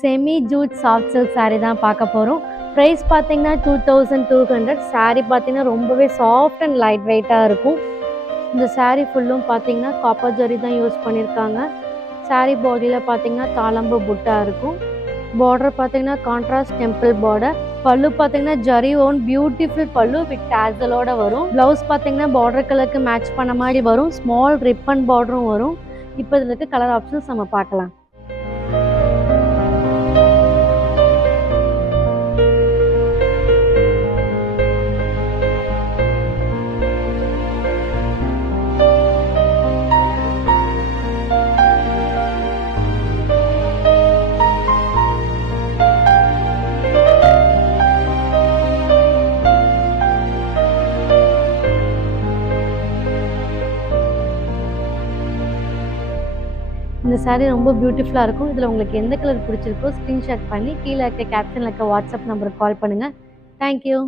Semi Jude soft silk saree தான் பார்க்க போகிறோம். ப்ரைஸ் பார்த்தீங்கன்னா 2200. saree பார்த்தீங்கன்னா ரொம்பவே சாஃப்ட் அண்ட் லைட் வெயிட்டாக இருக்கும். இந்த saree ஃபுல்லும் பார்த்தீங்கன்னா காப்பர் ஜரி தான் யூஸ் பண்ணியிருக்காங்க. saree பாடியில் பார்த்தீங்கன்னா தாளம்பு புட்டா இருக்கும். பார்டர் பார்த்தீங்கன்னா கான்ட்ராஸ்ட் டெம்பிள் பார்டர். பல்லு பார்த்தீங்கன்னா ஜரி ஓன் பியூட்டிஃபுல் பல்லு வித் டேசலோட வரும். ப்ளவுஸ் பார்த்தீங்கன்னா பார்டர் கலருக்கு மேட்ச் பண்ண மாதிரி வரும். ஸ்மால் ரிப்பன் பார்டரும் வரும். இப்போ இதில் இருக்க கலர் ஆப்ஷன்ஸ் நம்ம பார்க்கலாம். இந்த saree ரொம்ப பியூட்டிஃபுல்லாக இருக்கும். இதில் உங்களுக்கு எந்த கலர் பிடிச்சிருக்கோ ஸ்க்ரீன்ஷாட் பண்ணி கீழே இருக்க கேப்ஷனில் இருக்க வாட்ஸ்அப் நம்பருக்கு கால் பண்ணுங்கள். தேங்க்யூ.